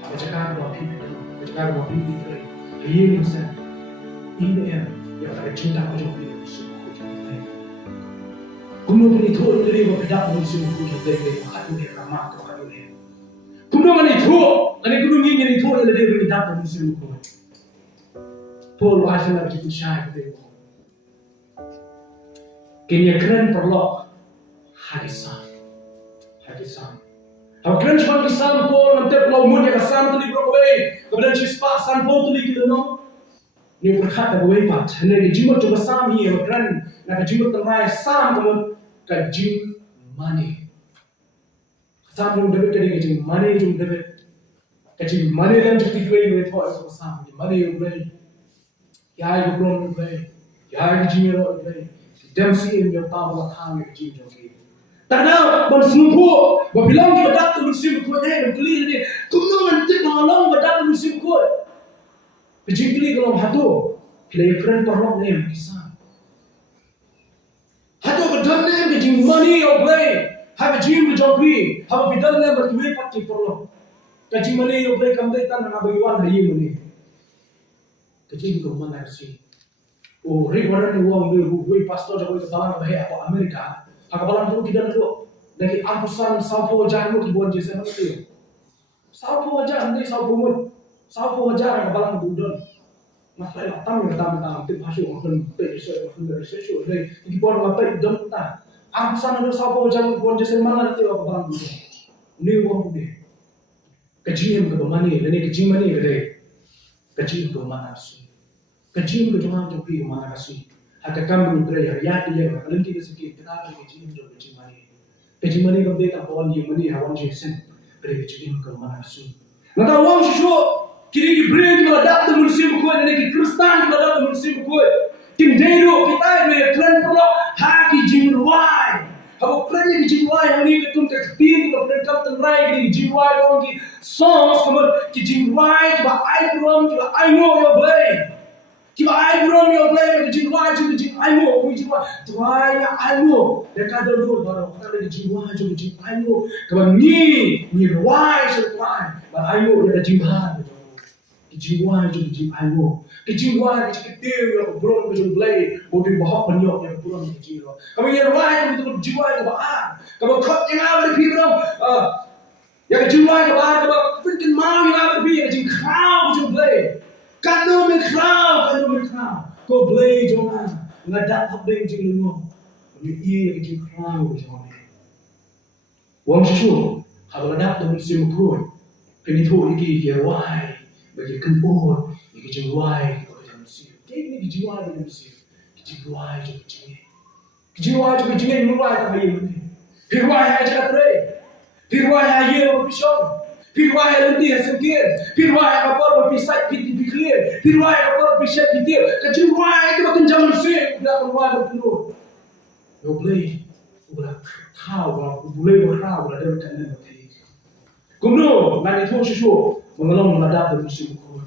Apa cakap buat pipi itu? Dia misal ini yang ada cinta berjamaah Mynsiem Bakhuid. Kuno ini tu ini dia berpedak Mynsiem Bakhuid dari hati dia ramah tu hati dia. Kuno mana itu? Ani kuno ini itu yang dia berpedak Mynsiem Bakhuid. Paul wajib lagi bersyair itu. Kini keren perlok hadisan. Kalau keren cuma hadisan Paul nanti pulau mulia kesan tu di Bakhuid. Kemudian cispa san Paul tu di kita no. ni berkat dah boleh pat. Ni jimat coba sami yang keren. Nak jimat temai sam kamu kajim money. Sam jom David kadi kajim money jom David. Kajim money dalam jadi dua thought coba sam. Money yang boleh. Ya yang belum boleh. Ya yang jimat boleh. Dempsey yang tahu lah kami kajim jom. Tanda bersempuh, berbilang kita datang bersimpuh kuat ni, berkeli ni. Kumno nanti malam berdatang bersimpuh kuat. Kejikli kalau hatu, kita keren tolong ni kisah. Hatu berdan ni kejing money or play, have kejing berjumpi, have bidal ni bertuai pati tolong. Kejing money or play kamdai tan nak bagiwan hayi money. Kejing kau mana sih? Oh, reward ni uang ni, wui pastor jago itu balang bahaya atau Amerika. Akabalan tu kita dulu dari angkusan saupo jamu di buat jasa itu. Saupo aja nanti saupo aja akabalan tu don. Masalah tamu tim hasil orang research dari di buat apa don ta. Angkusan itu saupo jamu buat jasa mana nanti akabalan tu. Ni uang tu. Kecil ke mana? Ini kecil mana ke? Kecil ke mana sih? Kecil ke jangan jumpi ke mana sih? Akan kami berjaya ya dia kalau kita sikit kita akan kecil mani kalau dia tak bawa dia mani hawan jessen beri kecil ke mana sih? Nanti orang susu kiri beri kita dapat musim kuat dan Kristen kita dapat musim kuat. Tim dero kita ini klan pula haki jimruai. Kalau klan ini jimruai yang ini ketum ketim kita beri kapten rai ini jimruai orang ki songs kemudian ki jimruai coba I program coba I know your way. Kiba I belum yang play dengan jiwa juga I know, jiwa tuai I know. Dekat dulu baru kita ada jiwa juga I know. Kamu ni ruai sesuai, but I know dekat jiwa juga I know. Jiwa kecil yang belum bisa play, boleh bawa penyok yang belum jiwa. Kamu yang ruai itu jiwa yang bahan. Kamu kau yang ada di dalam, yang jiwa yang bahan, kamu mungkin mau yang ada di dalam crowd bisa play. Kanu mikau, kau beli jangan ngadak apa yang jeng lengo, ni ia jeng crowd jangan. Wang susu, kalau ngadak tu mesti mukul, kini tu lagi jerawai, bagi kempur, lagi jerawai, kau jangan mesti. Kini lagi jerawai jangan mesti, jerawai jangan jeng, jerawai jangan jeng jerawai tak boleh mesti. Jerawai aja katre, jerawai aja berpisah. Firwai nanti hasilkan, firwai kapal berpisah piti clear, firwai kapal berpisah piti, kecilwai itu makin zaman sih, tidak firwai berpenuh. Yo play, ulah kau, boleh berkau, ulah dia berkena nanti. Kumno, nanti tu susu, mengalami meladak dalam musim kau.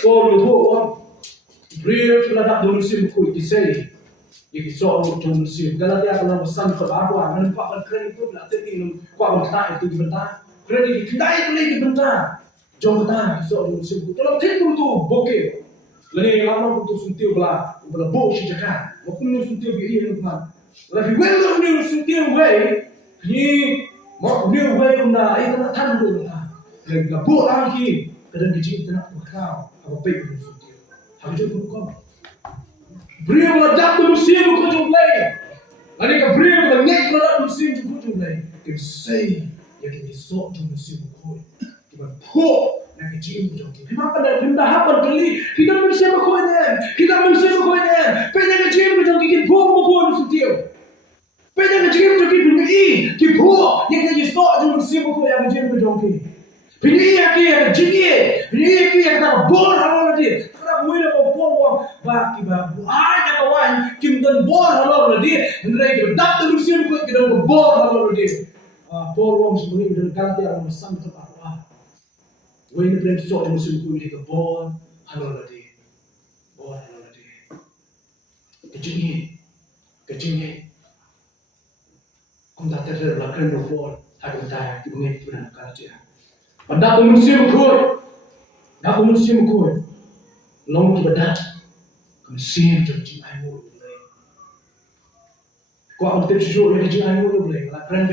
Kau itu orang, brave meladak dalam musim kau, disay, ikisah dalam musim. Kalau dia kalau pesan kebaruan, nampak keren itu berarti ni, kau berkata itu dibentar. Kerana kita itu lagi bentar, jom kita soal musim. Kalau tidur tu bokeh, lain lama tu suntil belah bok si cakap, waktu ni suntil biar ni kan. Tapi when ni suntil way, ni mau ni way unda, itu nak tandu lah. Lain bok lagi, kadang kecil tak berkau, apa baik ni suntil. Harus jom kau. Beri meledak tu musim kau jom play. Lain kau beri meledak meledak musim kau jom play. Kau say. Yang kita sok jom musim kau, kita pok nak kecil jom. Kenapa dah pindah apa kali? Kita musim kau ni, Pengen kecil jom kita pok musim dia. Pengen kecil jom kita punya kita pok yang kita sok jom musim kau yang kecil jom kita. Pengen yang kita tak bor halal lagi. Kalau boleh bor baki babu, ada kawan kita bor halal lagi. Hendak kita datang musim kau kita bor halal lagi. Paul wong sebenarnya dalam kata orang mesam itu apa? When the brand sok musim kau ini kebor halal lagi. Kecilnya, kau tak terus lakukan bor, agak dah kita mengerti benar kerja. Pada musim kau, long kita dah, musim jadi ayu boleh. Kau ambil sesuatu yang jadi ayu boleh. Lakukan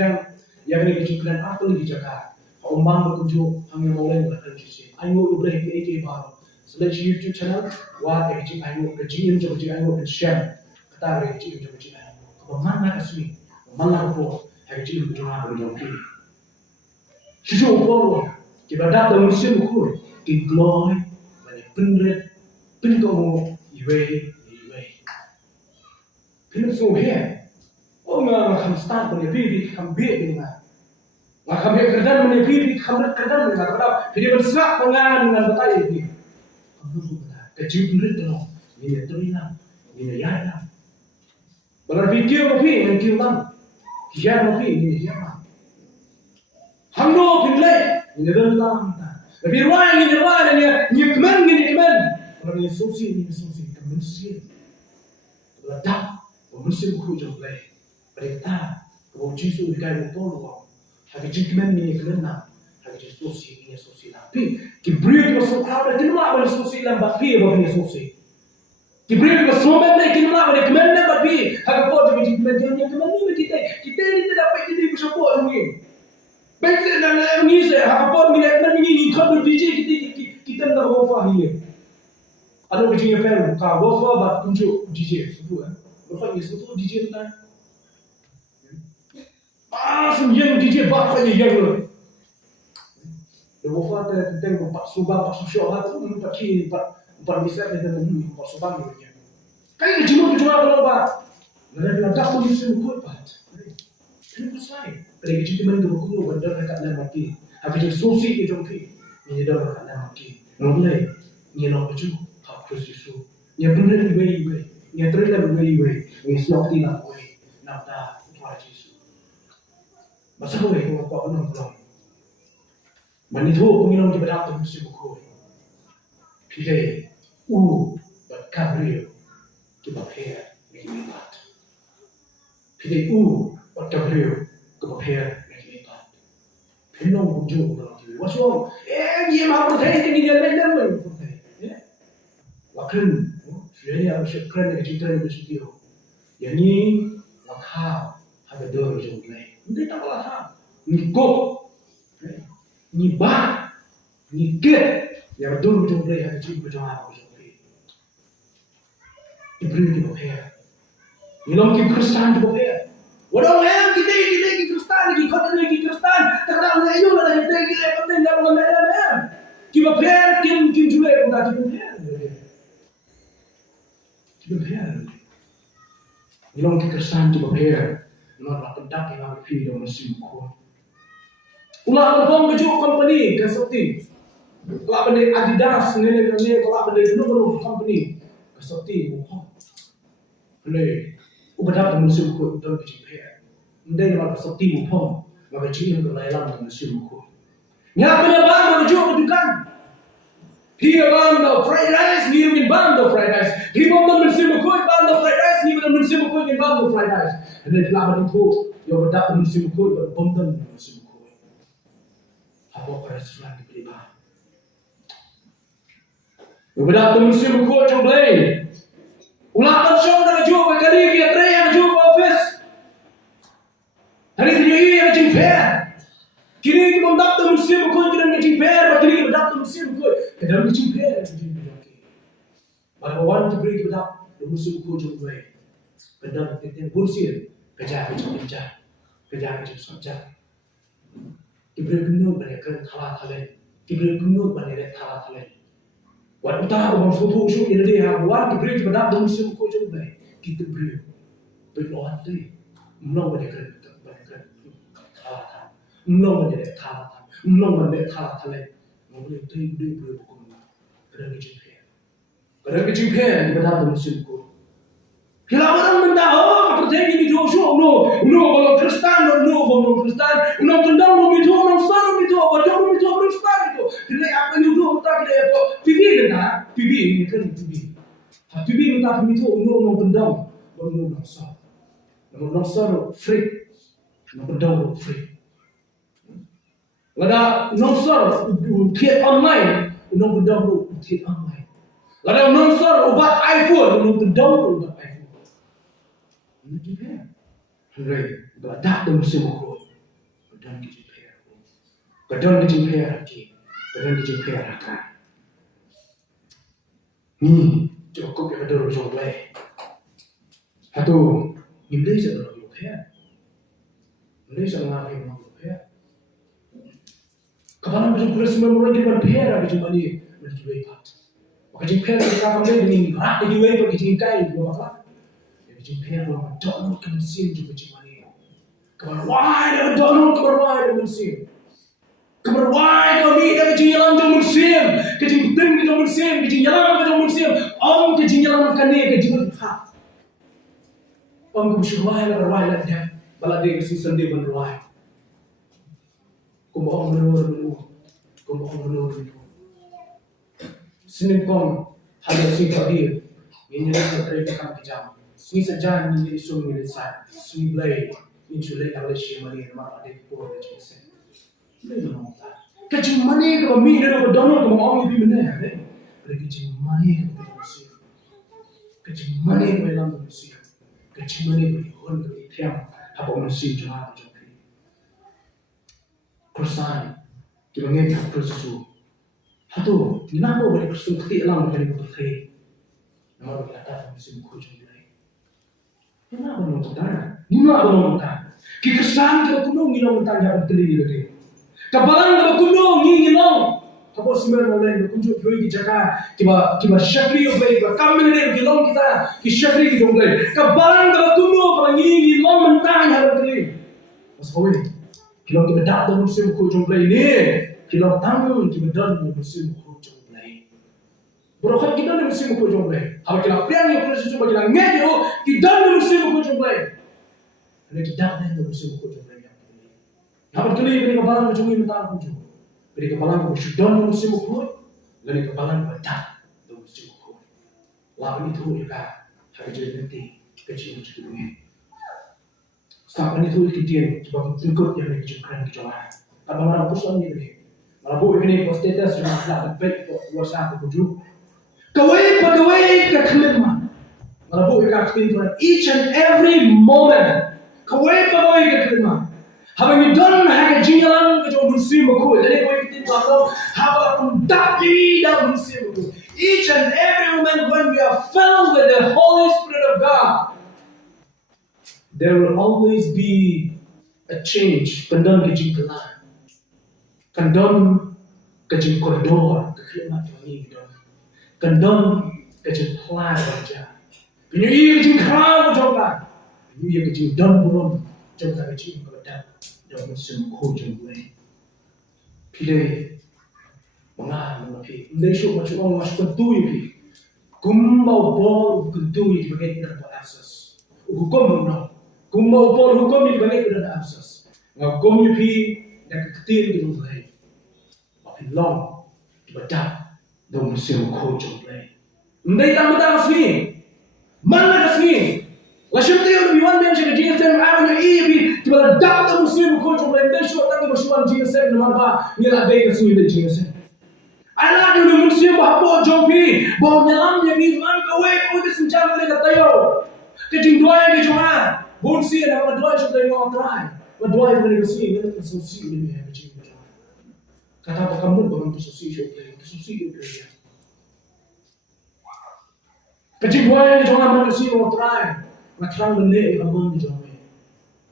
yang ni kecil apa lagi jaga. Ombang berkunjung, hanya mulai melakukan sisi. Ayu boleh PAK baru. Selain YouTube channel, wah kecil ayu, kecil ayu share. Kata kecil ayu. Kalau mana kasih, mana kau, kecil berjumpa berjumpa. Susu kau, kita dapat musim kau, kita glory, mana penret, penkamu, Iwe. Kena so here. Oh ngah start punya bibi kam bibi ngah. Ngah kam kerdan punya bibi kam kerdan ngah. Kalau jadi berserak pengangan dengan betai ini. Kamu tu betul. Kecil berit tu. Ini terina. Ini yana. Berarti kau lebih dengan kau lam. Kian lebih ini yana. Hamdo pinlay. Ini dalam kita. Lebih ruang ini kemen. Kalau ini sosi kemensian. Ledak. Mynsiem khu jong play. Berita. Kau jisu dikai betul. Hagi jingkemen ini kena. Hagi sosi ini sosi tapi. Kibriu masuk apa? Kenapa boleh sosi dalam baki boleh sosi? Kibriu masuk mana? Kenapa boleh kemen baki? Hagi pot jadi jingkemen jangan kemen ni kita ini tidak dapat kita bisa pot ni. Baik dan ni saya hagi pot minat ni kau DJ kita nak wafa ni. Ada begini apa? Kau wafa bat tunjuk DJ semua. Bakhuid ni semua DJ entah. Sembilan DJ Bakhuid yang tu. Dia wafa tentang empat subang tu empat kiri empat besar dia tu empat subang dia. Kali ni cuma kalau bah. Mereka dah tahu Mynsiem kuat bat. Kenapa saya? Mereka cuma menggabung kuno bandar dekat dalam mati. Habis itu sosi itu mungkin. Ini dah dekat dalam mati. Mulai ni nak baju hak proses. Ni benar iwe. Ni terlihat iwe. Ni selok tidak iwe. Nak dah tuan Yesus. Masa iwe kau apa belum. Manitu penginom di bedak tu Mynsiem Bakhuid. Pilih berkabrio kita pakai ni bat. Pilih berkabrio kita pakai ni bat. Penong ujung dalam tu. What's wrong? Dia mahu bertanya ni dia lelem. Wakren, jadi aku syukran dengan cerita yang bersedia. Yang ni wakau ada dua ujung lain. Nanti tak lah. Ni kok. Ni bah, ni get, yang dulu jom play ada cium berjamaah jom play. Ibrahim di bawah, ni long kita Kristen di bawah. Walau kita Kristen, terkadang kita ayuh lah kita dah mengamalkan. Kita bawah, kita jual kita bawah. Kita bawah. Ni long kita Kristen di bawah. Nol lah pendak yang aku pilih dalam Mynsiem Bakhuid. Ulah berbong baju company kasati. Kalau benda Adidas ni kalau benda dulu company kasati bukan. Boleh. Ubadak Mynsiem Bakhuid dalam kejian. Ndai nak kasati bukan. Maka jian tu layan dalam Mynsiem Bakhuid. Nyak benda bang baju kedukan. Dia bang the fried rice, ni min bang the fried rice. Dia bang the Mynsiem Bakhuid bang the fried rice, ni min Mynsiem Bakhuid ni bang the fried rice. Ndai kalau itu yang ubadak Mynsiem Bakhuid berbondan Mynsiem Bakhuid. Apa restoran dibeli bah? Berbeda dengan Mynsiem Bakhuid jom play. Ulah pensong dah jual kali dia tray yang jual office. Hari ini yang jumpa. Kini kita mendapat Mynsiem Bakhuid kita jumpa. Berkini kita mendapat Mynsiem Bakhuid kita jumpa. Pada awal kita beri kita Mynsiem Bakhuid jom play. Kedap kita bersih. Kerja. Ibrahim kuno berikan thalah thalen. Ibrahim kuno berikan thalah thalen. Wan utah orang foto shoot yang dia buat Ibrahim benar dalam Mynsiem Bakhuid jom play. Kita beri berdoa tu. Menang berikan thalah thalen. Menang berikan thalah thalen. Menang tu Ibrahim berkuno. Kerana kejumpa di benar dalam Mynsiem Bakhuid. Kalau orang mendapat pertanyaan ini jauh kalau Kristen, tendang itu, orang Islam itu, orang itu, orang Islam itu. Kita apa yang itu kita apa? Pibi ini kan pibi. Pibi kita itu orang tendang, orang Islam. Orang Islam free, orang tendang free. Ada orang Islam tiap online, orang tendang tiap online. Ada orang Islam ubat iPhone, orang tendang ubat iPhone. Hooray, berada dalam Mynsiem Bakhuid. Kadang dijumpai lagi. Ni cukup yang ada orang play. Satu, ni Malaysia orang jumpai. Malaysia orang jumpai. Kapan macam Christmas orang jumpa biar macam ni menjumpai pat. Kajing pera kita kami begini, rak di way kajing kai dua bakal. Kajing pera dua download ke Mynsiem juga kajing mana? Keberwai dah download keberwai dah Mynsiem. Keberwai dah ni dah kajing jalan jom Mynsiem, kajing tim kita Mynsiem, kajing jalan kita Mynsiem. Om kajing jalan kane kajing berhak. Om keberwai dah berwai lah dia, balad dia kasi sendiri berwai. Kumbaong menurut, kumbaong menurut. Senin kong hal sing hadir ini adalah kereta kami kejam. Sini saja ini isu milisan, sini belai ini sulit kalau siapa ni nama ada pun ada cakap. Belai nama tak. Kecil mana kalau mi ada berdono kalau orang lebih mana? Kecil mana kalau kita Mynsiem, kecil mana kalau dalam Mynsiem, kecil mana kalau orang berikhtiar apa Mynsiem cuma macam ni. Kerusahan kita ngerti proses. Hatu, kenapa boleh kesulitan ketik alam dari betul? Nama berkata Mynsiem kujung lagi. Kenapa menonton? Kenapa menonton? Kita sang kita kuno ngilang tanya berteli lagi. Kabalan kita kuno ngilang. Apa sebenarnya orang berkunjung pergi jaga kiba syakri obai kiba kami ni ngilang kita syakri kita obai. Kabalan kita kuno kalau ngilang mentang yang berteli. Mas kau ini, kalau kita dah Mynsiem kujung lagi ni. Kita tanggung kita dan Mynsiem kujung lagi. Berapa kita dan Mynsiem kujung lagi? Apa kita pian yang proses cuba kita ngedi kita dan Mynsiem kujung lagi. Ada kita dan Mynsiem kujung lagi. Apa kali beri kebalan kujung ini mentang kujung. Beri kebalan kujung dan Mynsiem kujung. Beri kebalan bedak dan Mynsiem kujung. Lawan itu juga hari jadi nanti kecil kecil ini. Sampai itu kita coba ikut yang dikejutkan kejalan. Apa orang pusat ni beri. Malah ini post status cuma nak baik WhatsApp tujuh. Kawai kekelima. Malah ikat kekelima each and every moment. Kawai kekelima. Habis don hak jalan ke Mynsiem aku. Jadi kau kita tahu habis kontak ini dah Mynsiem aku. Each and every moment when we are filled with the Holy Spirit of God, there will always be a change. Pendon kecil kelan. Kendon kecil koridor kekhidmat ini kendon. Kendon kecil plan kerja. Penyuih kecil kerang jompa. Penyuih kecil don burung jompa kecil kebedak. Jom Mynsiem kujung boleh. Pilih mengapi. Lesok macam orang masuk kentui pi. Kumbau bol kentui di bagian dalam akses. Hukum mana? Kumbau bol hukum di bagian dalam akses. Ngagum pi dan keketil di rumah. Long bedak dong Mynsiem kujung lagi. Mendai tamu sini, mana sini? Lasyam dia udah biwan dia cakap GSM avenue E tiba dak dong Mynsiem kujung lagi. Dia show tak bersuara GSM nama apa? Nila gay kesini dia GSM. Anak dia Mynsiem bahapa jompi, bawa nyalamnya di man kawai kau itu senjata mereka tayo. Kejing dua yang cuma Mynsiem nama dua yang sudah mau try. Dua yang mereka sini mereka solusi ini kejing. Kata apa kamu bangun susi itu dia. Kecil buaya ni jangan manusia mau try, nak terang benda kamu ni jangan.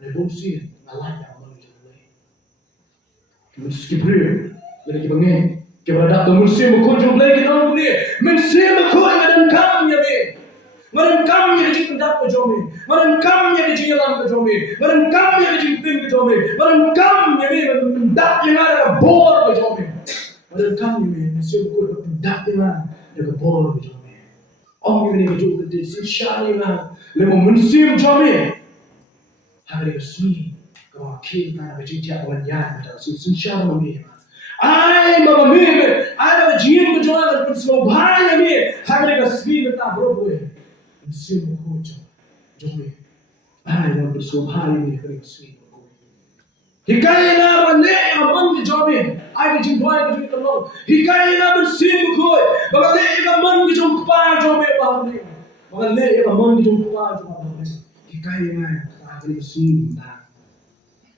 Ada Mynsiem ngalah kamu ni jangan. Mynsiem beri, jadi kita bangun, kita berada di Mynsiem kujung lagi kita ni. Mynsiem kujung ada kamu ya be. Malam kami yang dijemput ke jomi, malam kami yang dijalan ke jomi, malam kami yang dijemput ke jomi, malam kami yang mendak yang ada bor ke jomi, malam kami yang siapa kau mendak yang ada bor ke jomi. Om yang dijemput di sini yang lemu Mynsiem jomi, hari kesini kau kita berjaya awalnya pada sini mami. Ay mama mimi, ay mama jiim ke jomi dan semua bahaya mimi, hari kesini kita berbuat. Mynsiem kujung, jomi. Ay, yang bersuara ini hari kesini. Hikayat apa ni? Aman di jomi. Ay, kejim dua yang kejim terlalu. Hikayat apa Mynsiem kuy? Bagaimana ikan man kejim kepala jomi bahagian ni? Bagaimana ikan man kejim kepala jomi bahagian ni? Hikayat apa? Hari kesini dah.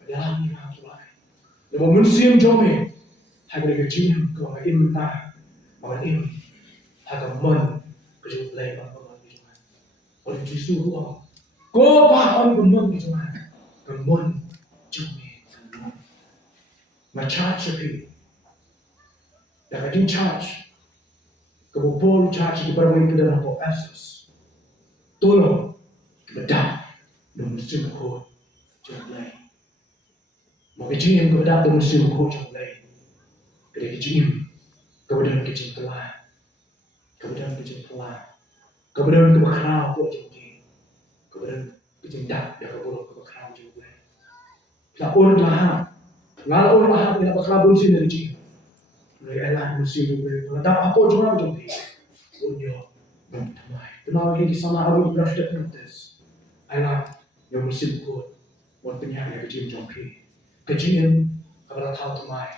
Dalam ni apa lagi? Lepas Mynsiem jomi, hari kejim kau lagi mentah. Bagaimana ini? Hari man kejim lagi. Oleh Yesus Allah, kau faham kemun di mana? Kemun jomi, kemun. Macam seperti, dah kajin charge. Kebupol caci kepada mereka dalam pop Efesus. Tolong bedak dan musim kod jomlai. Makijim kebedak dan musim kod jomlai. Kedekijim kebedak kejim telah. Kebedak kejim telah. Kebedak kebekrau kod jomlai. Kebedak kejim dak dan kebedak kebekrau jomlai. Tak orang lahap. Lalu orang lahap tidak bekrau musim dari jim. Mereka elah musim jomlai. Tak apa jomlai jomlai. Unyo bertamai. Kenal lagi sama Abu Ibrahim sudah protes. Alah yang musim kod. Wan penyakit kejim jomlai. Kejim kepada tahu temai.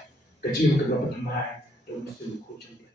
Kejim kepada temai. Dan musim kod jomlai.